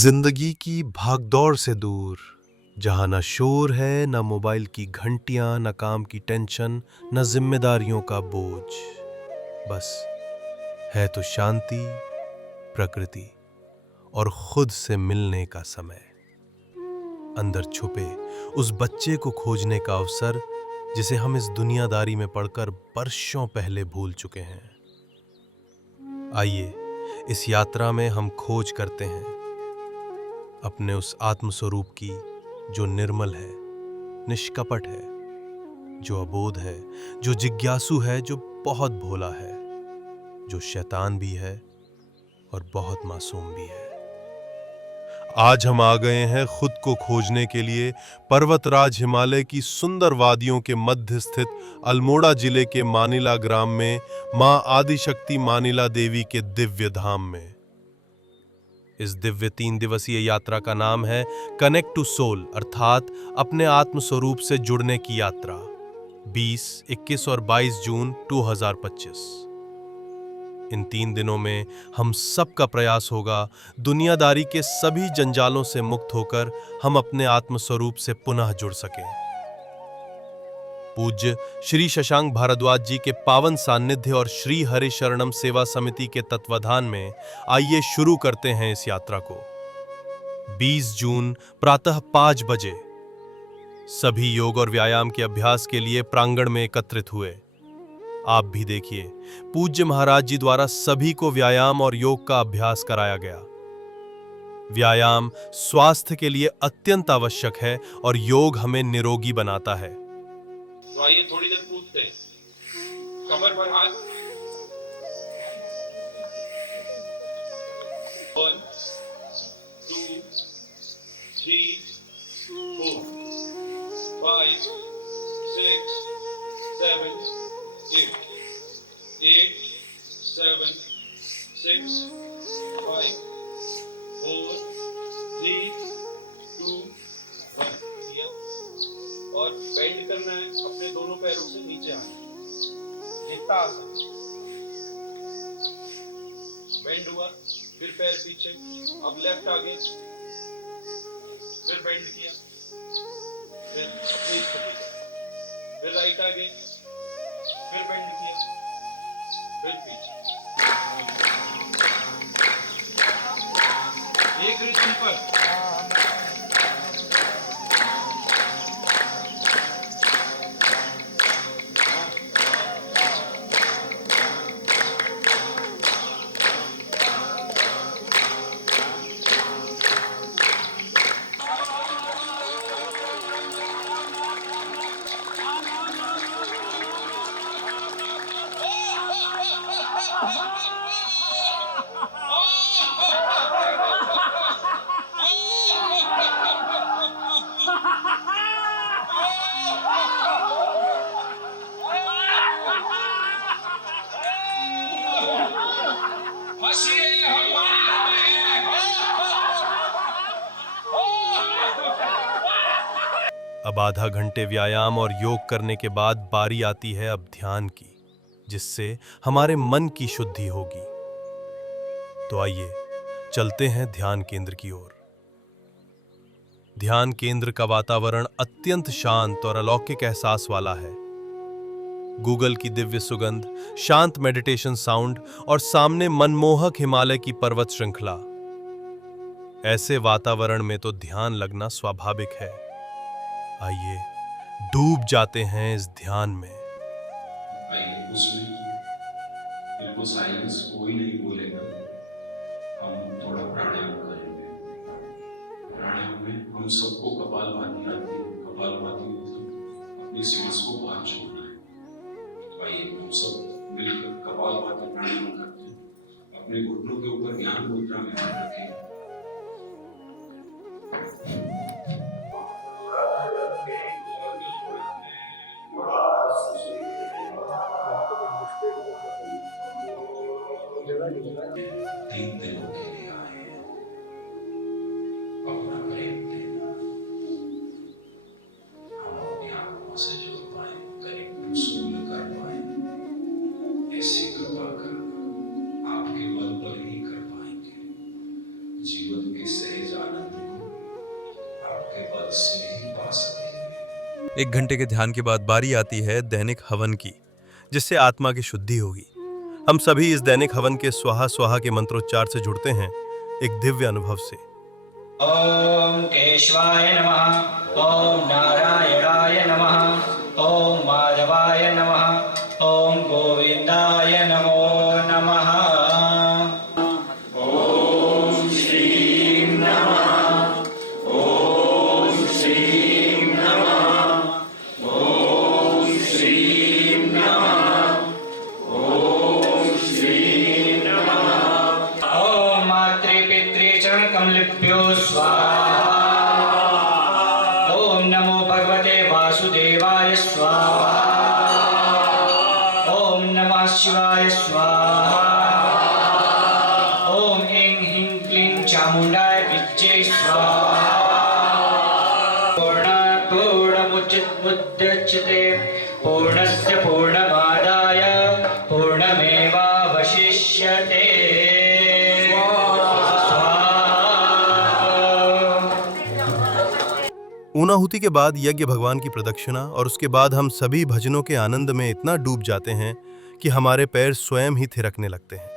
जिंदगी की भागदौड़ से दूर, जहां न शोर है, न मोबाइल की घंटियां, न काम की टेंशन, न जिम्मेदारियों का बोझ। बस है तो शांति, प्रकृति और खुद से मिलने का समय। अंदर छुपे उस बच्चे को खोजने का अवसर, जिसे हम इस दुनियादारी में पढ़कर बरसों पहले भूल चुके हैं। आइए इस यात्रा में हम खोज करते हैं अपने उस आत्मस्वरूप की, जो निर्मल है, निष्कपट है, जो अबोध है, जो जिज्ञासु है, जो बहुत भोला है, जो शैतान भी है और बहुत मासूम भी है। आज हम आ गए हैं खुद को खोजने के लिए पर्वतराज हिमालय की सुंदर वादियों के मध्य स्थित अल्मोड़ा जिले के मानिला ग्राम में मां आदिशक्ति मानिला देवी के दिव्य धाम में। इस दिव्य 3 दिवसीय यात्रा का नाम है कनेक्ट टू सोल, अर्थात अपने आत्म स्वरूप से जुड़ने की यात्रा। 20, 21 और 22 जून 2025। इन 3 दिनों में हम सबका प्रयास होगा दुनियादारी के सभी जंजालों से मुक्त होकर हम अपने आत्म स्वरूप से पुनः जुड़ सकें। पूज्य श्री शशांक भारद्वाज जी के पावन सानिध्य और श्री हरि शरणम सेवा समिति के तत्वाधान में आइए शुरू करते हैं इस यात्रा को। 20 जून प्रातः 5 बजे सभी योग और व्यायाम के अभ्यास के लिए प्रांगण में एकत्रित हुए। आप भी देखिए, पूज्य महाराज जी द्वारा सभी को व्यायाम और योग का अभ्यास कराया गया। व्यायाम स्वास्थ्य के लिए अत्यंत आवश्यक है और योग हमें निरोगी बनाता है। तो आइए थोड़ी देर कूदते हैं। कमर पर हाथ। 1 2 3 4 5 6 7 8 8 7 6 5 4 3 2 1। और बेंड करना है, अपने दोनों पैरों से नीचे आना। लेटा आसन। बेंड हुआ, फिर पैर पीछे, अब लेफ्ट आगे, फिर बेंड किया, फिर अपनी स्थिति, फिर राइट आगे, फिर बेंड किया, फिर पीछे। एक रिदम पर। अब आधा घंटे व्यायाम और योग करने के बाद बारी आती है अब ध्यान की, जिससे हमारे मन की शुद्धि होगी। तो आइए चलते हैं ध्यान केंद्र की ओर। ध्यान केंद्र का वातावरण अत्यंत शांत और अलौकिक एहसास वाला है। गूगल की दिव्य सुगंध, शांत मेडिटेशन साउंड और सामने मनमोहक हिमालय की पर्वत श्रृंखला। ऐसे वातावरण में तो ध्यान लगना स्वाभाविक है। आइए डूब जाते हैं इस ध्यान में। आइए उसमें बिल्कुल साइलेंस, कोई नहीं बोलेगा। हम थोड़ा प्राणायाम करेंगे। प्राणायाम में हम सबको कपालभाति आती है। कपालभाति मतलब अपनी सांस को बाहर छोड़ना है। आइए हम सब मिलकर कपालभाति प्राणायाम करते हैं। अपने घुटनों के ऊपर ध्यान मुद्रा में हाथ रखें। तीन दिनों के लिए आए हैं, अपना प्रेम देना। हम अपनी आंखों से जुड़ पाए, करीब वसूल कर पाए। ऐसी कृपा कर आपके बल पर ही कर पाएंगे। 1 घंटे के ध्यान के बाद बारी आती है दैनिक हवन की, जिससे आत्मा की शुद्धि होगी। हम सभी इस दैनिक हवन के स्वाहा स्वाहा के मंत्रोच्चार से जुड़ते हैं, एक दिव्य अनुभव से। ओम केशवाय नमः, ओम नारायणाय नमः, ओम माधवाय नमः, ओम गोविंदाय नमो नमः। ओम मातृपितृचरण कमलेभ्यो स्वाहा। ओम नमो भगवते वासुदेवाय स्वाहा। ओम नमः शिवाय स्वाहा। ओम ऐं ह्रीं क्लीं चामुण्डाय विद्ये स्वाहा। पूर्णमुदच्यते पूर्णस्य पूर्णमादाय पूर्णमेवावशिष्यते। ऊनाहुति के बाद यज्ञ भगवान की प्रदक्षिणा, और उसके बाद हम सभी भजनों के आनंद में इतना डूब जाते हैं कि हमारे पैर स्वयं ही थिरकने लगते हैं।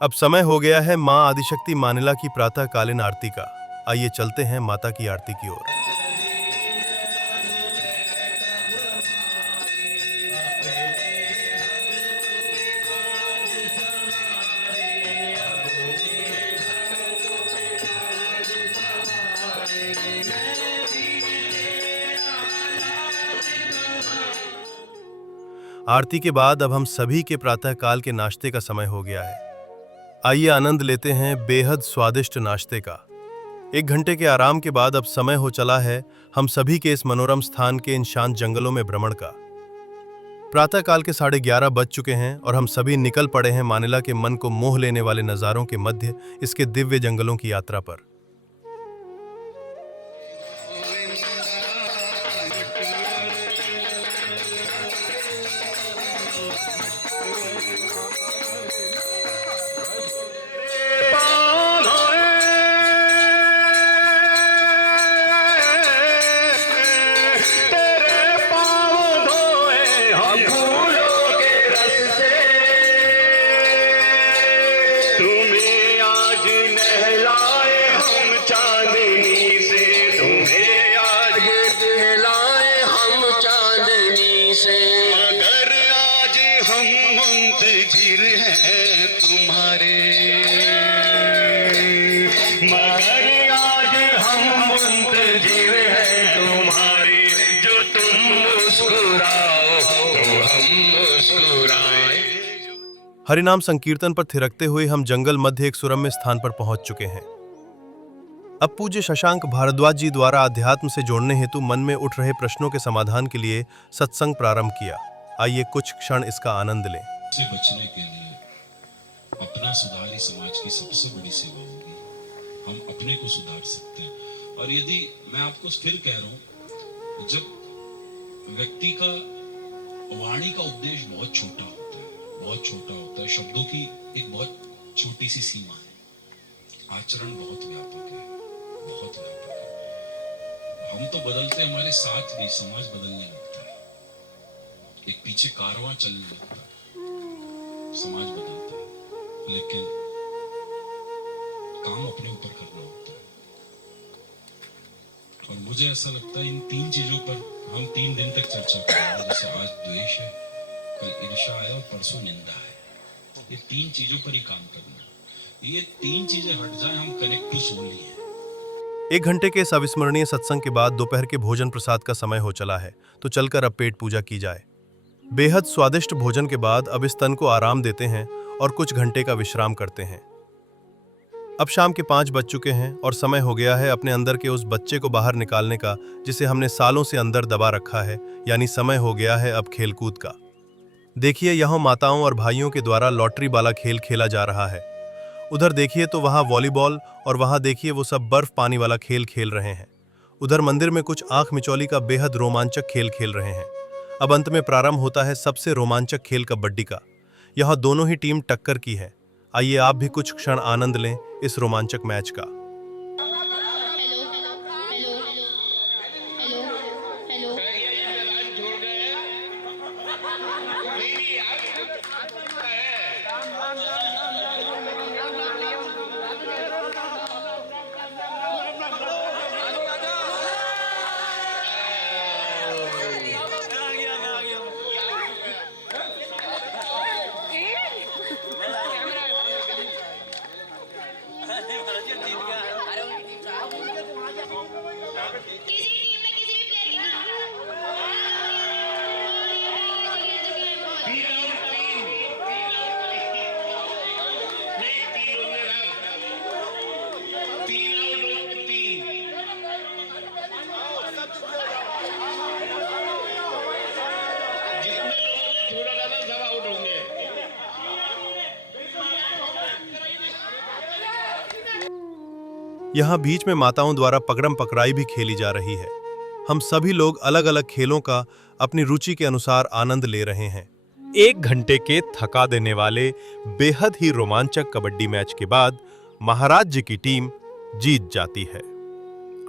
अब समय हो गया है मां आदिशक्ति मानिला की प्रातःकालीन आरती का। आइए चलते हैं माता की आरती की ओर। आरती के बाद अब हम सभी के प्रातःकाल के नाश्ते का समय हो गया है। आइए आनंद लेते हैं बेहद स्वादिष्ट नाश्ते का। 1 घंटे के आराम के बाद अब समय हो चला है हम सभी के इस मनोरम स्थान के इन शांत जंगलों में भ्रमण का। प्रातःकाल के 11:30 बज चुके हैं और हम सभी निकल पड़े हैं मानिला के मन को मोह लेने वाले नज़ारों के मध्य इसके दिव्य जंगलों की यात्रा पर। मगर आज हम मुंतजिर हैं तुम्हारे, मगर आज हम मुंतजिर हैं तुम्हारे, जो तुम मुस्कुराओ तो हम मुस्कुराए। हरिनाम संकीर्तन पर थिरकते हुए हम जंगल मध्य एक सुरम्य स्थान पर पहुंच चुके हैं। अब पूज्य शशांक भारद्वाज जी द्वारा अध्यात्म से जोड़ने हेतु मन में उठ रहे प्रश्नों के समाधान के लिए सत्संग प्रारंभ किया। आइए कुछ क्षण इसका आनंद लें। से बचने के लिए अपना सुधार ही समाज की सबसे बड़ी सेवा होगी। हम अपने को सुधार सकते हैं। और यदि मैं आपको फिर कह रहा हूं, जब व्यक्ति का वाणी का उपदेश बहुत छोटा होता है, बहुत छोटा होता है। शब्दों की एक बहुत छोटी सी सीमा है, आचरण बहुत व्यापक है, बहुत व्यापक है। हम तो बदलते, हमारे साथ भी समाज बदलने लगता है, एक पीछे कारवां चलने लगता है, समाज बदलता है, लेकिन काम अपने ऊपर करना होता है। और मुझे ऐसा लगता है इन तीन चीजों पर हम 3 दिन तक चर्चा करेंगे। जैसे आज द्वेष है, कल ईर्ष्या है और परसों निंदा है। ये 3 चीजों पर ही काम करना है। ये 3 चीजें हट जाए, हम कनेक्ट टू सोल ही हैं। 1 घंटे के इस अविस्मरणीय सत्संग के बाद दोपहर के भोजन प्रसाद का समय हो चला है, तो चलकर अब पेट पूजा की जाए। बेहद स्वादिष्ट भोजन के बाद अब इस तन को आराम देते हैं और कुछ घंटे का विश्राम करते हैं। अब शाम के 5 बज चुके हैं और समय हो गया है अपने अंदर के उस बच्चे को बाहर निकालने का जिसे हमने सालों से अंदर दबा रखा है, यानी समय हो गया है अब खेलकूद का। देखिए, यहाँ माताओं और भाइयों के द्वारा लॉटरी वाला खेल खेला जा रहा है। उधर देखिए तो वहाँ वॉलीबॉल, और वहाँ देखिए वो सब बर्फ पानी वाला खेल खेल रहे हैं। उधर मंदिर में कुछ आंख मिचौली का बेहद रोमांचक खेल खेल रहे हैं। अब अंत में प्रारंभ होता है सबसे रोमांचक खेल कबड्डी का। यहाँ दोनों ही टीम टक्कर की है। आइए आप भी कुछ क्षण आनंद लें इस रोमांचक मैच का। यहाँ बीच में माताओं द्वारा पकड़म पकड़ाई भी खेली जा रही है। हम सभी लोग अलग अलग खेलों का अपनी रुचि के अनुसार आनंद ले रहे हैं। 1 घंटे के थका देने वाले बेहद ही रोमांचक कबड्डी मैच के बाद महाराज जी की टीम जीत जाती है।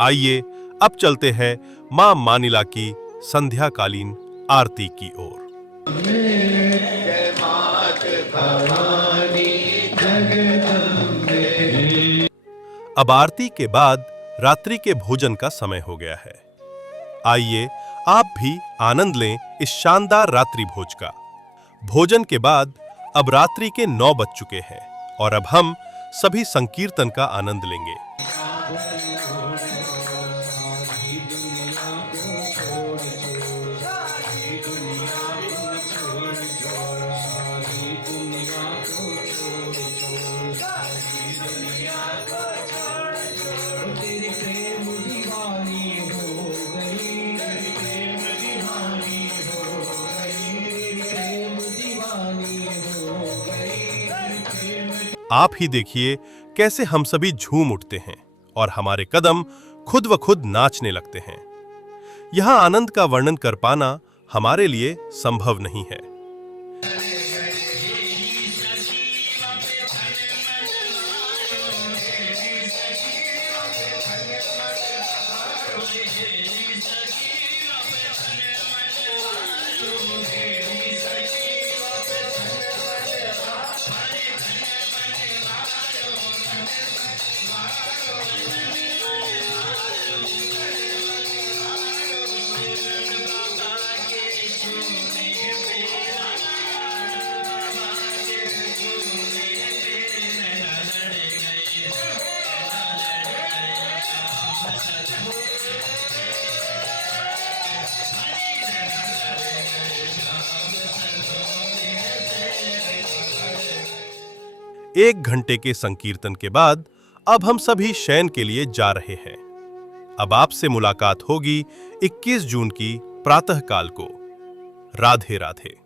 आइए अब चलते हैं मां मानिला की संध्याकालीन आरती की ओर। अब आरती के बाद रात्रि के भोजन का समय हो गया है। आइए आप भी आनंद लें इस शानदार रात्रि भोज का। भोजन के बाद अब रात्रि के 9 बज चुके हैं और अब हम सभी संकीर्तन का आनंद लेंगे। आप ही देखिए कैसे हम सभी झूम उठते हैं और हमारे कदम खुद व खुद नाचने लगते हैं। यहां आनंद का वर्णन कर पाना हमारे लिए संभव नहीं है। एक घंटे के संकीर्तन के बाद अब हम सभी शयन के लिए जा रहे हैं। अब आपसे मुलाकात होगी 21 जून की प्रातःकाल को। राधे राधे।